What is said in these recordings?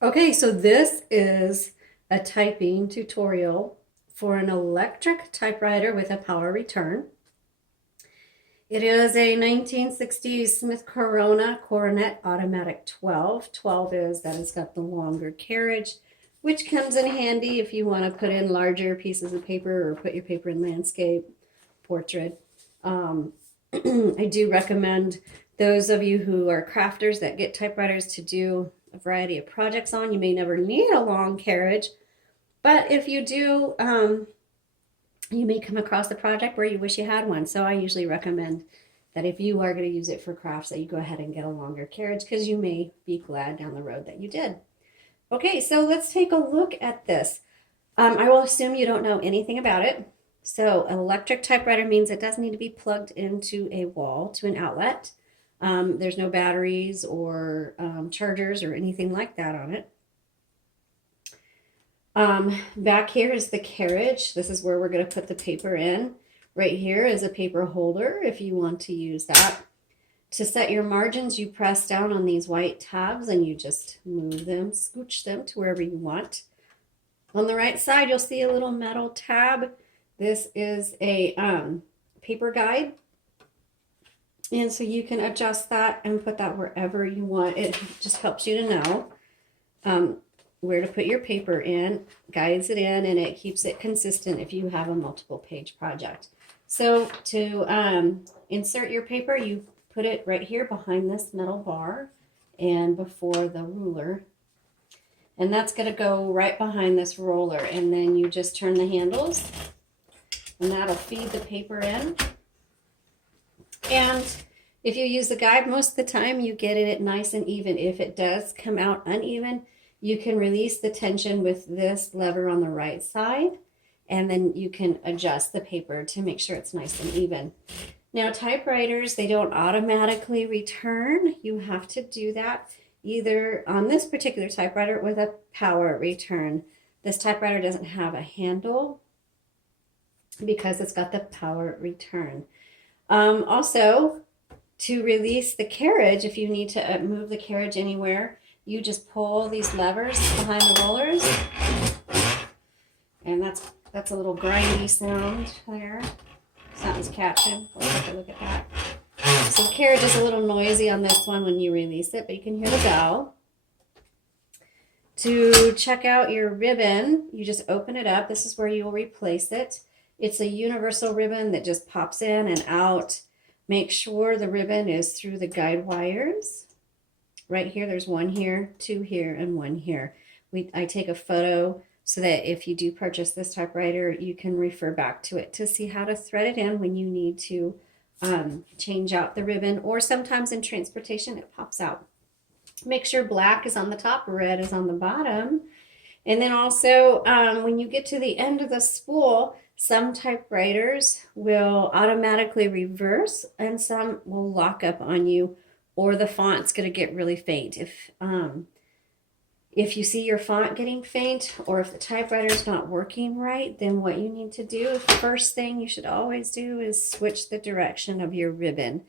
Okay, so this is a typing tutorial for an electric typewriter with a power return. It is a 1960s Smith Coronet Automatic 12. 12 is that it's got the longer carriage, which comes in handy if you want to put in larger pieces of paper or put your paper in landscape, portrait. I do recommend those of you who are crafters that get typewriters to do a variety of projects on. You may never need a long carriage, but if you do, you may come across a project where you wish you had one. So I usually recommend that if you are going to use it for crafts, that you go ahead and get a longer carriage because you may be glad down the road that you did. Okay, so let's take a look at this. I will assume you don't know anything about it. So an electric typewriter means it does need to be plugged into a wall, to an outlet. There's no batteries or chargers or anything like that on it. Back here is the carriage. This is where we're going to put the paper in. Right here is a paper holder if you want to use that. To set your margins, you press down on these white tabs and you just move them, scooch them to wherever you want. On the right side, you'll see a little metal tab. This is a paper guide. And so you can adjust that and put that wherever you want. It just helps you to know where to put your paper in, guides it in, and it keeps it consistent if you have a multiple page project. So to insert your paper, you put it right here behind this metal bar and before the ruler. And that's going to go right behind this roller. And then you just turn the handles and that'll feed the paper in. And if you use the guide, most of the time you get it nice and even. If it does come out uneven, you can release the tension with this lever on the right side, and then you can adjust the paper to make sure it's nice and even. Now, typewriters, they don't automatically return. You have to do that either on this particular typewriter with a power return. This typewriter doesn't have a handle because it's got the power return. Also, to release the carriage, if you need to move the carriage anywhere, you just pull these levers behind the rollers, and that's a little grindy sound there. Something's catching. We'll take a look at that. So the carriage is a little noisy on this one when you release it, but you can hear the bell. To check out your ribbon, you just open it up. This is where you'll replace it. It's a universal ribbon that just pops in and out. Make sure the ribbon is through the guide wires. Right here, there's one here, two here, and one here. I take a photo so that if you do purchase this typewriter, you can refer back to it to see how to thread it in when you need to change out the ribbon, or sometimes in transportation it pops out. Make sure black is on the top, red is on the bottom. And then also when you get to the end of the spool, some typewriters will automatically reverse and some will lock up on you, or the font's going to get really faint. If you see your font getting faint, or if the typewriter's not working right, then what you need to do, first thing you should always do, is switch the direction of your ribbon.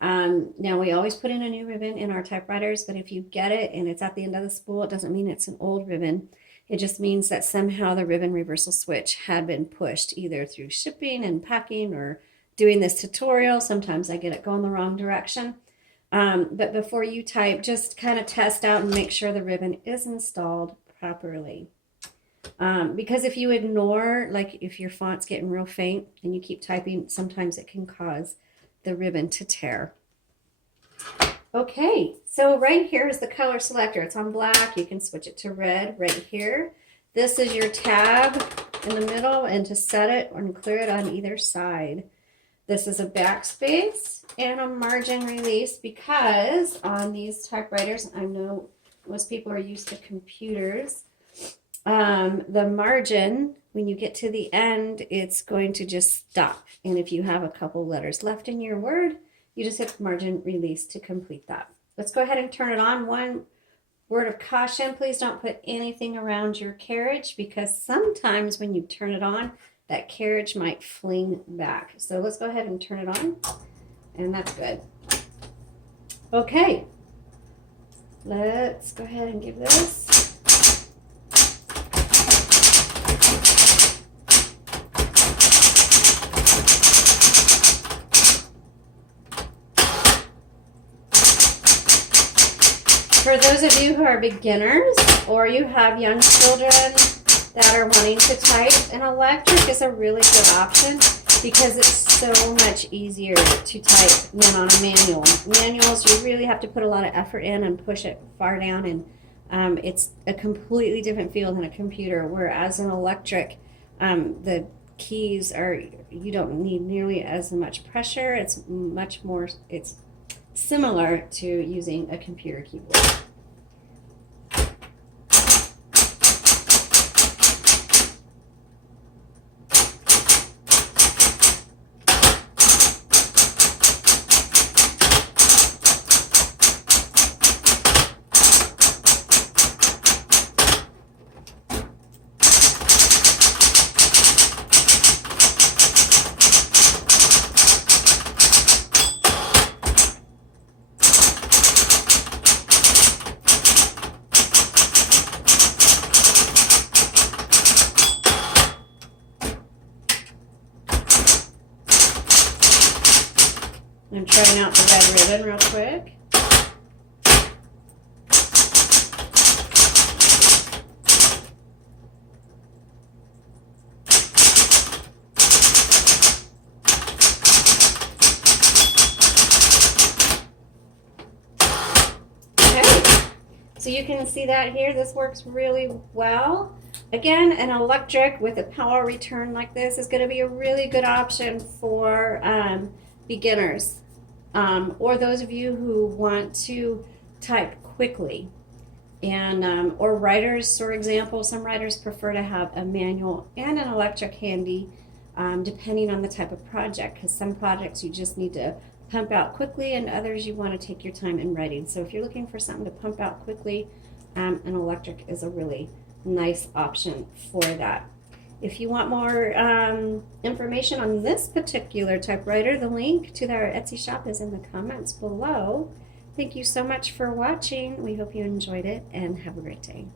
Now, we always put in a new ribbon in our typewriters, but if you get it and it's at the end of the spool, it doesn't mean it's an old ribbon. It just means that somehow the ribbon reversal switch had been pushed, either through shipping and packing or doing this tutorial. Sometimes I get it going the wrong direction. But before you type, just kind of test out and make sure the ribbon is installed properly. Because if you ignore, like if your font's getting real faint and you keep typing, sometimes it can cause the ribbon to tear. Okay, so right here is the color selector. It's on black. You can switch it to red right here. This is your tab in the middle, and to set it and clear it on either side. This is a backspace and a margin release, because on these typewriters, I know most people are used to computers, the margin, when you get to the end, it's going to just stop. And if you have a couple letters left in your word, you just hit margin release to complete that. Let's go ahead and turn it on. One word of caution, please don't put anything around your carriage, because sometimes when you turn it on, that carriage might fling back. So let's go ahead and turn it on, and that's good. Okay, let's go ahead and give this For those of you who are beginners or you have young children that are wanting to type, an electric is a really good option because it's so much easier to type than on a manual. Manuals, you really have to put a lot of effort in and push it far down, and it's a completely different feel than a computer, whereas an electric, the keys are, you don't need nearly as much pressure. It's much more, it's similar to using a computer keyboard. I'm trying out the red ribbon real quick. Okay, so you can see that here. This works really well. Again, an electric with a power return like this is going to be a really good option for beginners. Or those of you who want to type quickly, and or writers, for example. Some writers prefer to have a manual and an electric handy, depending on the type of project, because some projects you just need to pump out quickly, and others you want to take your time in writing. So if you're looking for something to pump out quickly, an electric is a really nice option for that. If you want more information on this particular typewriter, the link to their Etsy shop is in the comments below. Thank you so much for watching. We hope you enjoyed it, and have a great day.